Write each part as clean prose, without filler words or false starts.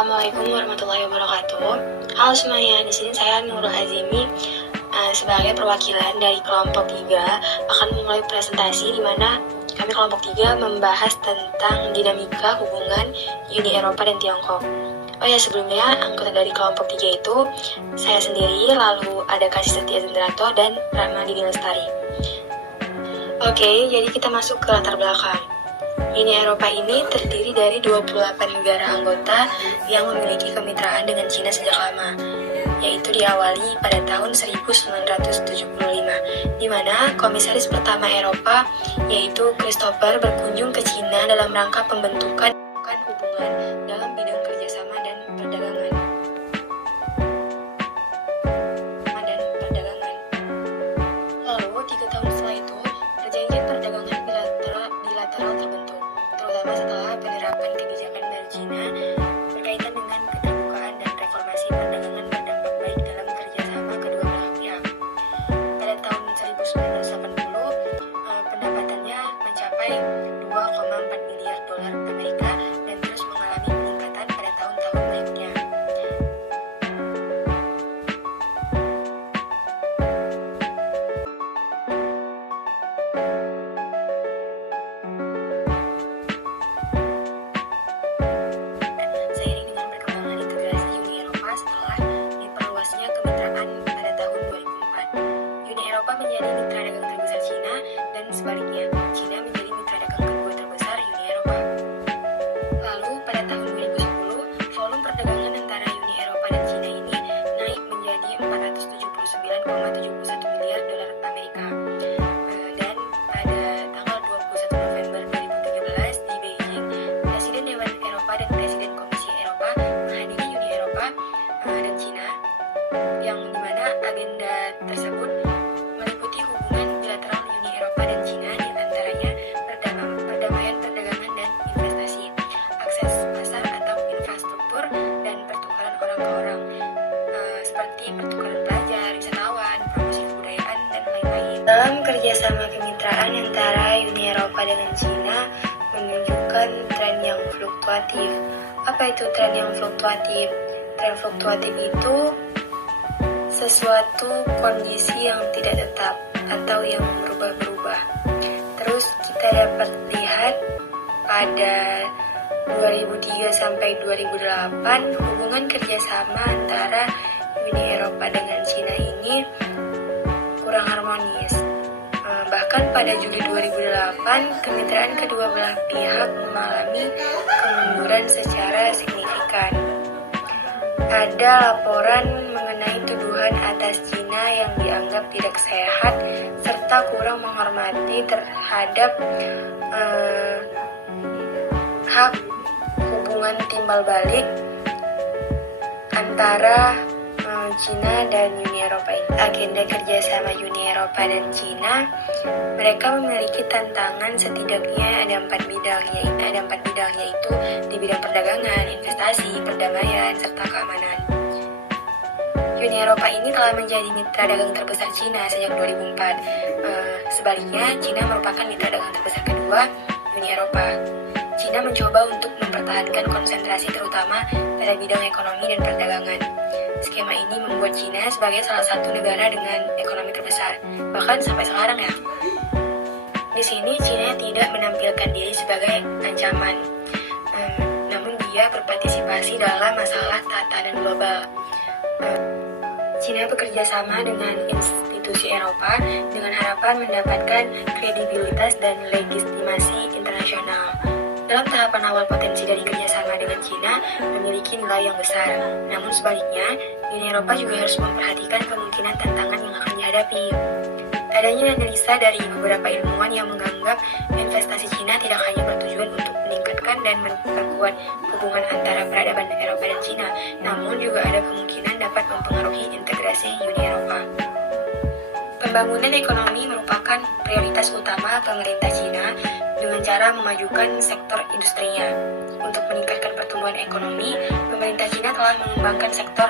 Assalamualaikum warahmatullahi wabarakatuh. Halo semuanya, di sini saya Nurul Azimi sebagai perwakilan dari kelompok 3 akan memulai presentasi di mana kami kelompok 3 membahas tentang dinamika hubungan Uni Eropa dan Tiongkok. Oh ya, sebelumnya anggota dari kelompok 3 itu saya sendiri, lalu ada Kasih Setia Zendrato dan Rahmadini Lestari. Oke, jadi kita masuk ke latar belakang. Uni Eropa ini terdiri dari 28 negara anggota yang memiliki kemitraan dengan Cina sejak lama, yaitu diawali pada tahun 1975, di mana komisaris pertama Eropa, yaitu Christopher, berkunjung ke Cina dalam rangka pembentukan hubungan dalam bidang kerjasama dan perdagangan. Lalu, 3 tahun setelah itu, perjanjian perdagangan bilateral terbentuk, terutama setelah penerapan kebijakan baru Cina berkaitan dengan keterbukaan dan reformasi perdagangan berdampak baik dalam kerjasama kedua belah pihak. Pada tahun 1980, pendapatannya mencapai 2,4 miliar dolar Amerika dan terus mengalami peningkatan pada tahun-tahun berikutnya. Seiring dengan perkembangan integrasi Uni Eropa setelah diperluasnya kemitraan pada tahun 2004, Uni Eropa menjadi mitra dagang terbesar Cina dan sebaliknya, Cina menjadi mitra dagang kedua terbesar Uni Eropa. Lalu pada tahun 2010, volume perdagangan antara Uni Eropa dan Cina ini naik menjadi 479,71 miliar dolar Amerika. Dan pada tanggal 21 November 2013 di Beijing, Presiden Dewan Eropa dan Presiden Komisi Eropa menghadiri Uni Eropa dan Cina, yang dimana agenda tersebut meliputi hubungan bilateral Uni Eropa dan Cina, di antaranya perdamaian perdagangan dan investasi, akses pasar atau infrastruktur, dan pertukaran orang ke orang, seperti pertukaran pelajar, wisatawan, promosi kebudayaan, dan lain-lain. Dalam kerjasama kemitraan antara Uni Eropa dengan Cina menunjukkan tren yang fluktuatif. Apa itu tren yang fluktuatif? Tren fluktuatif itu sesuatu kondisi yang tidak tetap atau yang berubah-berubah. Terus kita dapat lihat pada 2003 sampai 2008 hubungan kerjasama antara Uni Eropa dengan Cina ini kurang harmonis. Bahkan pada Juli 2008, kemitraan kedua belah pihak mengalami kemunduran secara signifikan. Ada laporan mengenai tuduhan atas Cina yang dianggap tidak sehat serta kurang menghormati terhadap hak hubungan timbal balik antara Cina dan Uni Eropa. Agenda kerjasama Uni Eropa dan Cina, mereka memiliki tantangan setidaknya ada 4 bidang, yaitu di bidang perdagangan, investasi, perdamaian, serta keamanan. Uni Eropa ini telah menjadi mitra dagang terbesar Cina sejak 2004. Sebaliknya, Cina merupakan mitra dagang terbesar kedua Uni Eropa. Cina mencoba untuk mempertahankan konsentrasi terutama pada bidang ekonomi dan perdagangan. Skema ini membuat Cina sebagai salah satu negara dengan ekonomi terbesar, bahkan sampai sekarang ya. Di sini Cina tidak menampilkan diri sebagai ancaman, namun dia berpartisipasi dalam masalah tatanan global. Cina bekerja sama dengan institusi Eropa dengan harapan mendapatkan kredibilitas dan legitimasi internasional. Dalam tahapan awal, potensi dari kerjasama dengan Cina memiliki nilai yang besar. Namun sebaliknya, Uni Eropa juga harus memperhatikan kemungkinan tantangan yang akan dihadapi. Adanya analisa dari beberapa ilmuwan yang menganggap investasi Cina tidak hanya bertujuan untuk meningkatkan dan memperkuat hubungan antara peradaban Eropa dan Cina, namun juga ada kemungkinan dapat mempengaruhi integrasi Uni Eropa. Pembangunan ekonomi merupakan prioritas utama pemerintah Cina dengan cara memajukan sektor industrinya. Untuk meningkatkan pertumbuhan ekonomi, pemerintah Cina telah mengembangkan sektor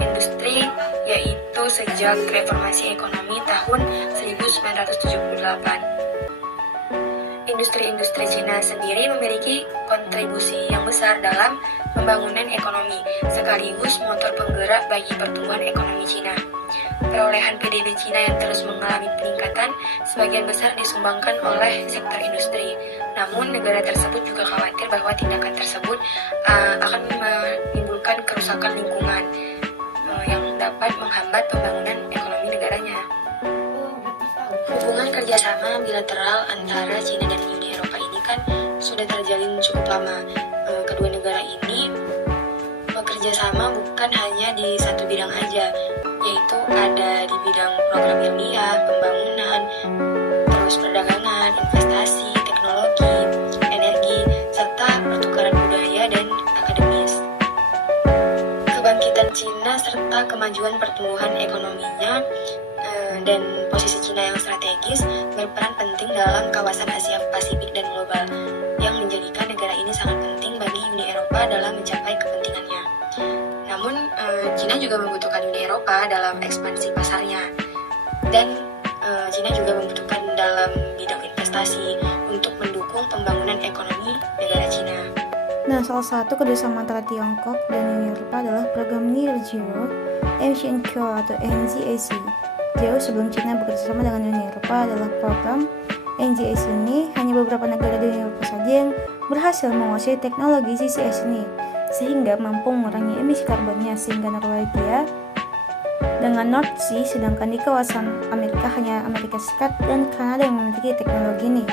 industri, yaitu sejak reformasi ekonomi tahun 1978. Industri-industri Cina sendiri memiliki kontribusi yang besar dalam pembangunan ekonomi, sekaligus motor penggerak bagi pertumbuhan ekonomi Cina. Perolehan PDB Cina yang terus mengalami peningkatan sebagian besar disumbangkan oleh sektor industri. Namun, negara tersebut juga khawatir bahwa tindakan tersebut akan menimbulkan kerusakan lingkungan yang dapat menghambat pembangunan ekonomi negaranya. Hubungan kerjasama bilateral antara Cina dan Uni Eropa ini kan sudah terjalin cukup lama. Kedua negara ini bekerja sama bukan hanya di satu bidang aja, yaitu ada di bidang program ilmiah, pembangunan, terus perdagangan, investasi, teknologi, energi, serta pertukaran budaya dan akademis. Kebangkitan Cina serta kemajuan pertumbuhan ekonominya dan posisi Cina yang strategis berperan penting dalam kawasan Asia Pasifik dan global, yang menjadikan negara ini sangat penting bagi Uni Eropa dalam mencapai kepentingannya. Namun, Cina juga membutuhkan Uni Eropa dalam ekspansi pasarnya, dan Cina juga membutuhkan dalam bidang investasi untuk mendukung pembangunan ekonomi negara Cina. Nah, salah satu kerjasama antara Tiongkok dan Uni Eropa adalah program Near Zero Emission Coal atau NZAC. Jauh sebelum Cina bekerjasama dengan Uni Eropa adalah program NZAC ini, hanya beberapa negara di Uni Eropa saja yang berhasil menguasai teknologi CCS ini, sehingga mampu mengurangi emisi karbonnya, sehingga Norwegia dengan North Sea, sedangkan di kawasan Amerika hanya Amerika Serikat dan Kanada yang memiliki teknologi ini.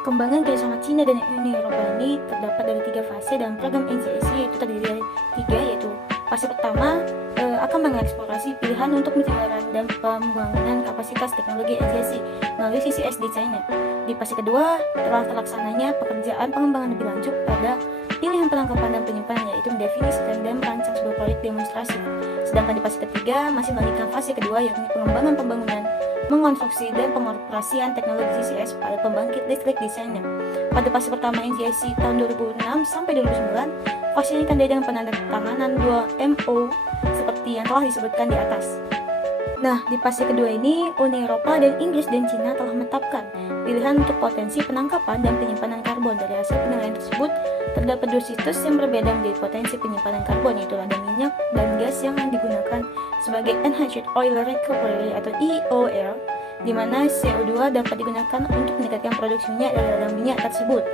Perkembangan kerjasama Cina dan Uni Eropa ini terdapat dari 3 fase dalam program NZAC, yaitu terdiri dari 3, yaitu fase pertama akan mengeksplorasi pilihan untuk penyelenggaraan dan pembangunan kapasitas teknologi NZAC melalui CCS di China. Di fase kedua, telah terlaksananya pekerjaan pengembangan lebih lanjut pada pilihan penangkapan dan penyimpanan, yaitu mendefinisikan dan merancang sebuah proyek demonstrasi. Sedangkan di fase ketiga masih melanjutkan fase kedua, yakni pengembangan pembangunan, mengonstruksi dan pengoperasian teknologi CCS pada pembangkit listrik di China. Pada fase pertama NZAC tahun 2006 sampai 2009, fase ini tandai dengan penandatanganan 2 MO seperti yang telah disebutkan di atas. Nah, di fase kedua ini, Uni Eropa dan Inggris dan Cina telah menetapkan pilihan untuk potensi penangkapan dan penyimpanan karbon. Dari hasil penilaian tersebut, terdapat 2 situs yang berbeda menjadi potensi penyimpanan karbon, yaitu ladang minyak dan gas yang digunakan sebagai Enhanced Oil Recovery atau EOR, di mana CO2 dapat digunakan untuk meningkatkan produksi minyak dari ladang minyak tersebut.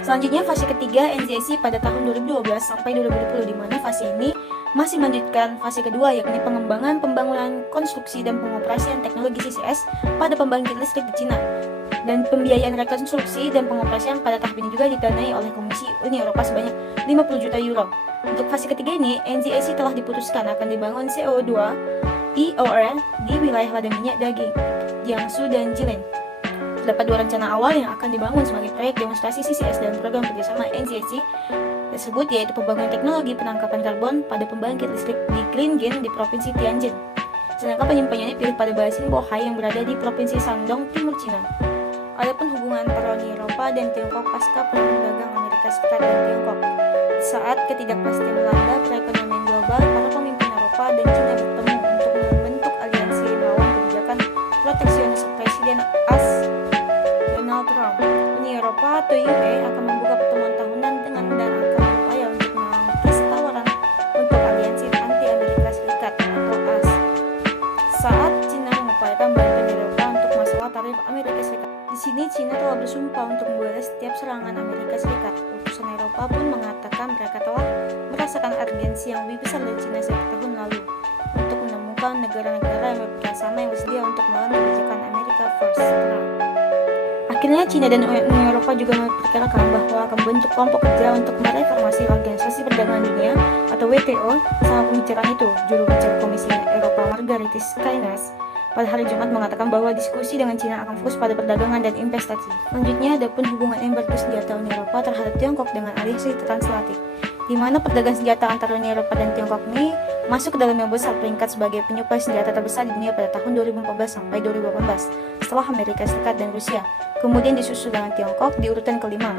Selanjutnya, fase ketiga NZAC pada tahun 2012 sampai 2020, di mana fase ini masih melanjutkan fase kedua, yakni pengembangan, pembangunan, konstruksi, dan pengoperasian teknologi CCS pada pembangkit listrik di Cina. Dan pembiayaan rekonstruksi dan pengoperasian pada tahap ini juga didanai oleh Komisi Uni Eropa sebanyak 50 juta euro. Untuk fase ketiga ini, NZAC telah diputuskan akan dibangun CO2 EOR di wilayah ladang minyak daging, Jiangsu dan Jilin. Terdapat 2 rencana awal yang akan dibangun sebagai proyek demonstrasi CCS dan program kerjasama NZAC tersebut, yaitu pembangunan teknologi penangkapan karbon pada pembangkit listrik di Green-Gin di Provinsi Tianjin. Sedangkan penyimpanannya dipilih pada basin Bohai yang berada di Provinsi Shandong, Timur Cina. Adapun hubungan antara Uni Eropa dan Tiongkok pasca perang dagang Amerika Serikat dan Tiongkok. Saat ketidakpastian melanda perekonomian global, para pemimpin Eropa dan Cina bertemu untuk membentuk aliansi melawan kebijakan proteksionis Presiden AS Donald Trump. Uni Eropa atau UE akan membuka pertemuan tahunan dengan mendanamkan upaya untuk menangkis tawaran untuk aliansi anti-Amerika Serikat atau AS. Saat Cina mengupayakan bantuan Eropa untuk masalah tarif Amerika Serikat. Di sini Cina telah bersumpah untuk membalas setiap serangan Amerika Serikat. Utusan Eropa pun mengatakan mereka telah merasakan urgensi yang lebih besar dari Cina sejak tahun lalu untuk menemukan negara-negara yang bekerjasama yang bersedia untuk melawan kebijakan Amerika First. Akhirnya Cina dan Uni Eropa juga memperkirakan bahwa akan membentuk kelompok kerja untuk mereformasi Organisasi Perdagangan Dunia atau WTO. Sama pembicaraan itu, juru bicara Komisi Eropa Margaritis Schinas pada hari Jumat mengatakan bahwa diskusi dengan Cina akan fokus pada perdagangan dan investasi. Selanjutnya, adapun hubungan embargo senjata Uni Eropa terhadap Tiongkok dengan aliansi transatlantik, di mana perdagangan senjata antara Uni Eropa dan Tiongkok ini masuk ke dalam yang besar peringkat sebagai penyuplai senjata terbesar di dunia pada tahun 2014 sampai 2018 setelah Amerika Serikat dan Rusia. Kemudian disusul dengan Tiongkok di urutan kelima,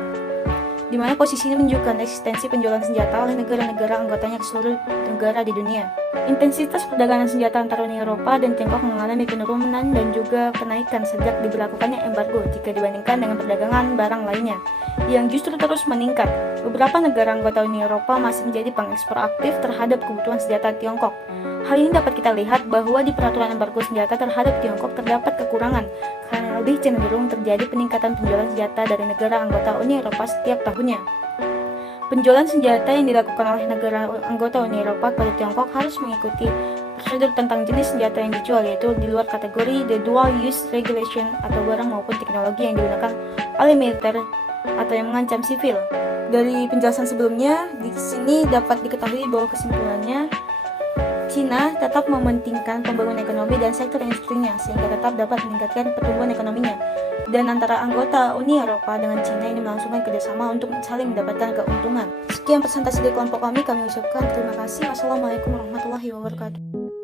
di mana posisi ini menunjukkan eksistensi penjualan senjata oleh negara-negara anggotanya ke seluruh negara di dunia. Intensitas perdagangan senjata antara Uni Eropa dan Tiongkok mengalami penurunan dan juga kenaikan sejak diberlakukannya embargo jika dibandingkan dengan perdagangan barang lainnya, yang justru terus meningkat. Beberapa negara anggota Uni Eropa masih menjadi pengekspor aktif terhadap kebutuhan senjata Tiongkok. Hal ini dapat kita lihat bahwa di peraturan embargo senjata terhadap Tiongkok terdapat kekurangan, karena lebih cenderung terjadi peningkatan penjualan senjata dari negara anggota Uni Eropa setiap tahunnya. Penjualan senjata yang dilakukan oleh negara anggota Uni Eropa pada Tiongkok harus mengikuti prosedur tentang jenis senjata yang dijual, yaitu di luar kategori The Dual Use Regulation atau barang maupun teknologi yang digunakan oleh militer atau yang mengancam sipil. Dari penjelasan sebelumnya, di sini dapat diketahui bahwa kesimpulannya Cina tetap mementingkan pembangunan ekonomi dan sektor industrinya sehingga tetap dapat meningkatkan pertumbuhan ekonominya. Dan antara anggota Uni Eropa dengan Cina ini melangsungkan kerjasama untuk saling mendapatkan keuntungan. Sekian presentasi dari kelompok kami ucapkan terima kasih. Wassalamualaikum warahmatullahi wabarakatuh.